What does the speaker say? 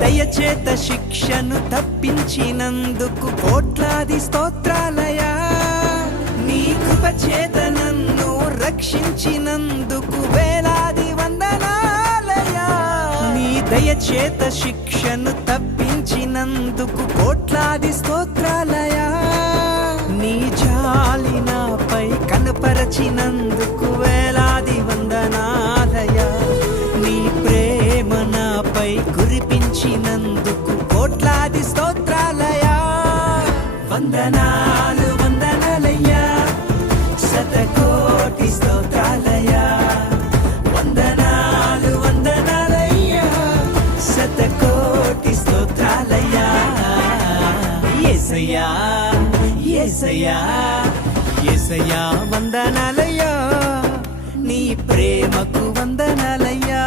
దయచేత శిక్షను తప్పించినందుకు కోట్లాది స్తోత్రాలయా. నీ కృప చేత నన్ను రక్షించినందుకు వేలాది వందనాలయా. నీ దయచేత శిక్షను తప్పించినందుకు కోట్లాది స్తోత్రాలయా. నీ జాలి నాపై కనపరచినందుకు వేలాది వందనాలయా. నీ ప్రేమ నాపై కురిపించినందుకు కోట్లాది స్తోత్రాలయా. వందనాలు వందనాలయ్యా, శతకోటి స్తోత్రాలయా. వందనాలు వందనాలయ్యా, శతకోటి స్తోత్రాలయ్యా. యేసయ్యా యేసయ్యా యేసయ్యా వందనాలయ్యా, నీ ప్రేమకు వందనాలయ్యా.